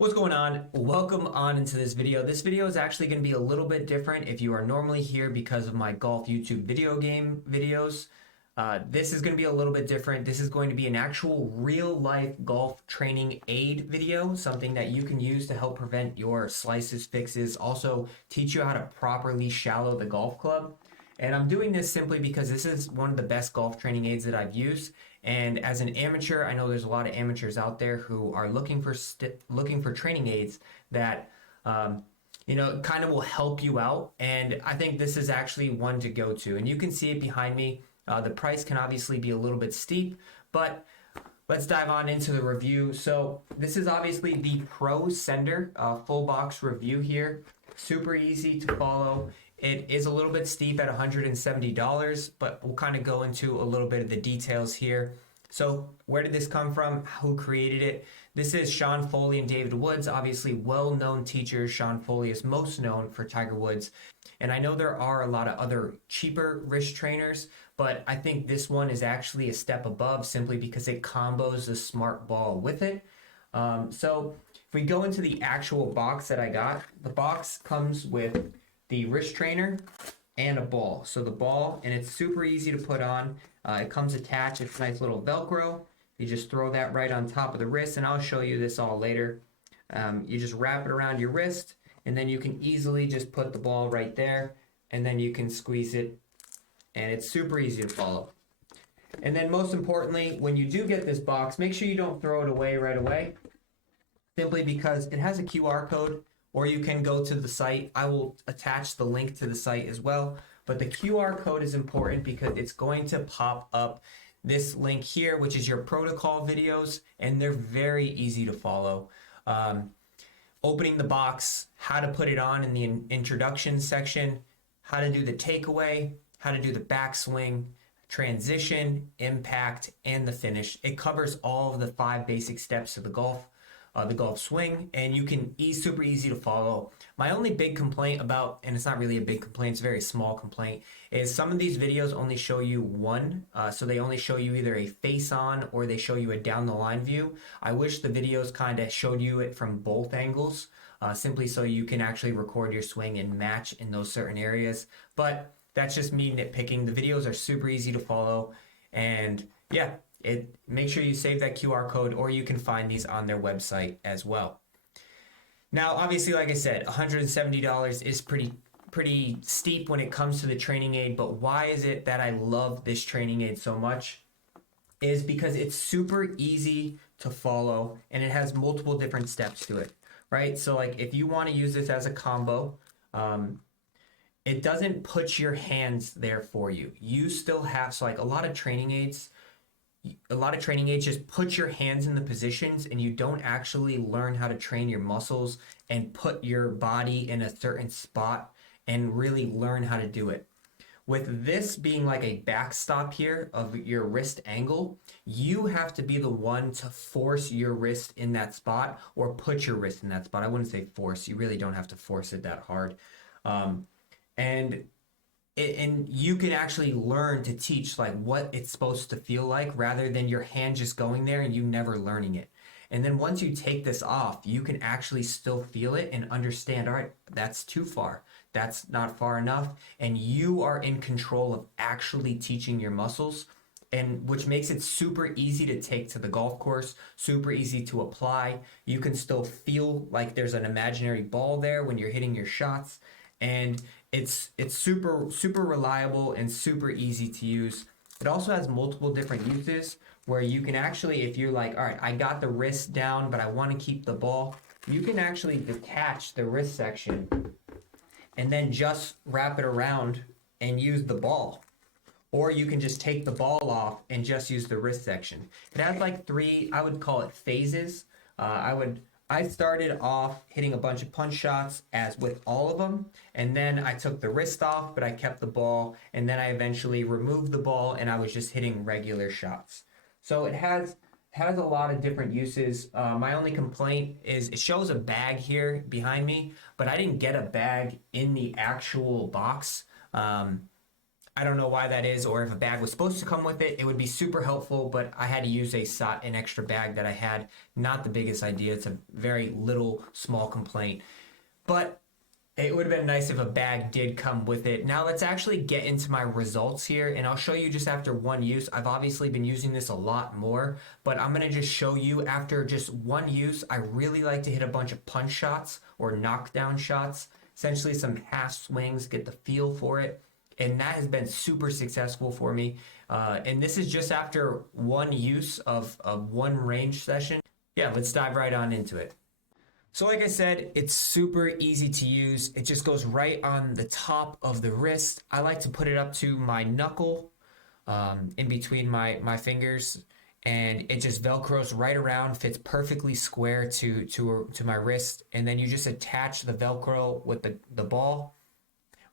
What's going on? Welcome on into this video. This video is actually going to be a little bit different if you are normally here because of my golf YouTube video game videos. This is going to be a little bit different. This is going to be an actual real life golf training aid video, something that you can use to help prevent your slices, fixes, also teach you how to properly shallow the golf club. And I'm doing this simply because this is one of the best golf training aids that I've used. And as an amateur, I know there's a lot of amateurs out there who are looking for training aids that kind of will help you out. And I think this is actually one to go to. And you can see it behind me. The price can obviously be a little bit steep, but let's dive on into the review. So this is obviously the ProSENDR full box review here. Super easy to follow. It is a little bit steep at $170, but we'll kind of go into a little bit of the details here. So where did this come from? Who created it? This is Sean Foley and David Woods, obviously well-known teachers. Sean Foley is most known for Tiger Woods. And I know there are a lot of other cheaper wrist trainers, but I think this one is actually a step above simply because it combos the smart ball with it. So if we go into the actual box that I got, the box comes with the wrist trainer and a ball. So the ball, and it's super easy to put on. It comes attached. It's a nice little Velcro. You just throw that right on top of the wrist, and I'll show you this all later. You just wrap it around your wrist, and then you can easily just put the ball right there, and then you can squeeze it, and it's super easy to follow. And then most importantly, when you do get this box, make sure you don't throw it away right away, simply because it has a QR code, or you can go to the site. I will attach the link to the site as well. But the QR code is important because it's going to pop up this link here, which is your protocol videos, and they're very easy to follow. Opening the box, how to put it on in the introduction section, how to do the takeaway, how to do the backswing, transition, impact, and the finish. It covers all of the 5 basic steps of the golf swing, and you can super easy to follow. My only big complaint about, and it's not really a big complaint, it's a very small complaint, is some of these videos only show you one. So they only show you either a face on or they show you a down the line view. I wish the videos kind of showed you it from both angles, simply so you can actually record your swing and match in those certain areas. But that's just me nitpicking. The videos are super easy to follow, and yeah, make sure you save that QR code, or you can find these on their website as well. Now, obviously, like I said, $170 is pretty steep when it comes to the training aid, but why is it that I love this training aid so much? Is because it's super easy to follow, and it has multiple different steps to it, right? So like if you want to use this as a combo, it doesn't put your hands there for you. You still have, so like a lot of training aids just put your hands in the positions, and you don't actually learn how to train your muscles and put your body in a certain spot and really learn how to do it. With this being like a backstop here of your wrist angle, you have to be the one to force your wrist in that spot, or put your wrist in that spot. I wouldn't say force. You really don't have to force it that hard. And you can actually learn to teach like what it's supposed to feel like, rather than your hand just going there and you never learning it. And then once you take this off, you can actually still feel it and understand, all right, that's too far. That's not far enough. And you are in control of actually teaching your muscles, and which makes it super easy to take to the golf course, super easy to apply. You can still feel like there's an imaginary ball there when you're hitting your shots. And it's super reliable and super easy to use. It also has multiple different uses where you can actually, if you're like, all right, I got the wrist down, but I want to keep the ball, you can actually detach the wrist section and then just wrap it around and use the ball. Or you can just take the ball off and just use the wrist section. It has like 3, I would call it phases. I started off hitting a bunch of punch shots as with all of them, and then I took the wrist off, but I kept the ball, and then I eventually removed the ball and I was just hitting regular shots. So it has a lot of different uses. My only complaint is it shows a bag here behind me, but I didn't get a bag in the actual box. I don't know why that is, or if a bag was supposed to come with it, it would be super helpful, but I had to use an extra bag that I had. Not the biggest idea. It's a very little, small complaint. But it would have been nice if a bag did come with it. Now let's actually get into my results here, and I'll show you just after one use. I've obviously been using this a lot more, but I'm gonna just show you after just one use. I really like to hit a bunch of punch shots or knockdown shots, essentially some half swings, get the feel for it. And that has been super successful for me. And this is just after one use of one range session. Yeah, let's dive right on into it. So like I said, it's super easy to use. It just goes right on the top of the wrist. I like to put it up to my knuckle, in between my fingers, and it just Velcros right around, fits perfectly square to my wrist. And then you just attach the Velcro with the ball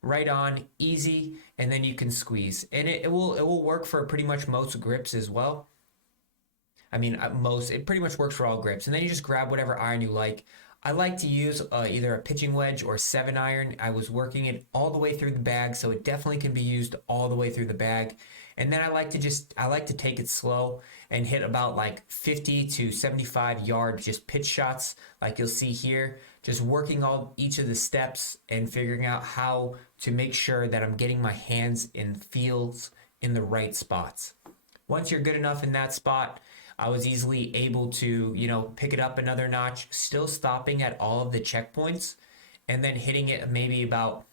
right on, easy, and then you can squeeze. And it will work for pretty much most grips as well. I mean, it pretty much works for all grips. And then you just grab whatever iron you like. I like to use either a pitching wedge or 7-iron. I was working it all the way through the bag, so it definitely can be used all the way through the bag. And then I like to take it slow and hit about like 50 to 75 yard just pitch shots, like you'll see here. Just working each of the steps and figuring out how to make sure that I'm getting my hands in fields in the right spots. Once you're good enough in that spot, I was easily able to, pick it up another notch, still stopping at all of the checkpoints, and then hitting it maybe about,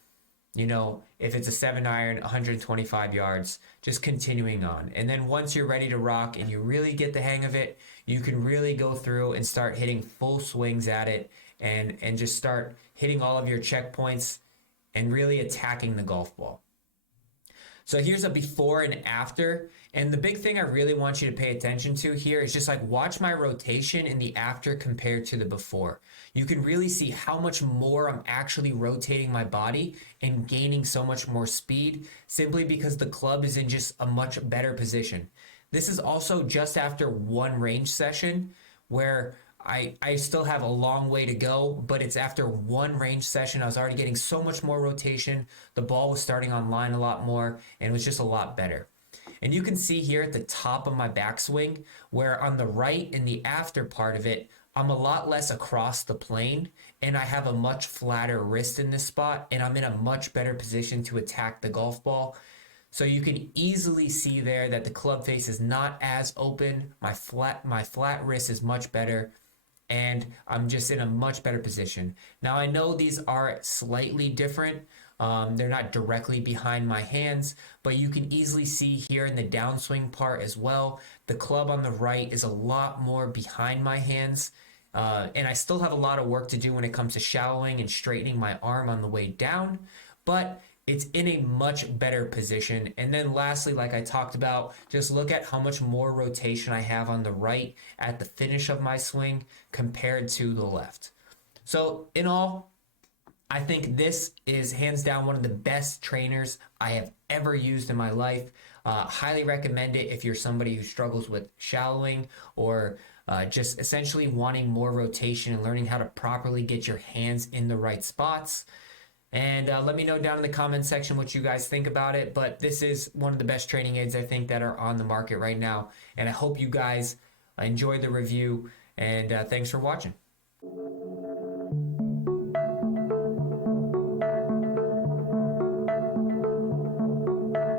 if it's a 7-iron, 125 yards, just continuing on. And then once you're ready to rock and you really get the hang of it, you can really go through and start hitting full swings at it and just start hitting all of your checkpoints and really attacking the golf ball. So here's a before and after. And the big thing I really want you to pay attention to here is just like watch my rotation in the after compared to the before. You can really see how much more I'm actually rotating my body and gaining so much more speed simply because the club is in just a much better position. This is also just after one range session where I still have a long way to go, but it's after one range session. I was already getting so much more rotation. The ball was starting on line a lot more, and it was just a lot better. And you can see here at the top of my backswing, where on the right in the after part of it, I'm a lot less across the plane, and I have a much flatter wrist in this spot, and I'm in a much better position to attack the golf ball. So you can easily see there that the club face is not as open. My flat wrist is much better, and I'm just in a much better position. Now I know these are slightly different. They're not directly behind my hands, but you can easily see here in the downswing part as well, the club on the right is a lot more behind my hands. And I still have a lot of work to do when it comes to shallowing and straightening my arm on the way down, but it's in a much better position. And then lastly, like I talked about, just look at how much more rotation I have on the right at the finish of my swing compared to the left. So in all, I think this is hands down one of the best trainers I have ever used in my life. Highly recommend it if you're somebody who struggles with shallowing or just essentially wanting more rotation and learning how to properly get your hands in the right spots. And let me know down in the comment section what you guys think about it. But this is one of the best training aids I think that are on the market right now. And I hope you guys enjoyed the review. And thanks for watching.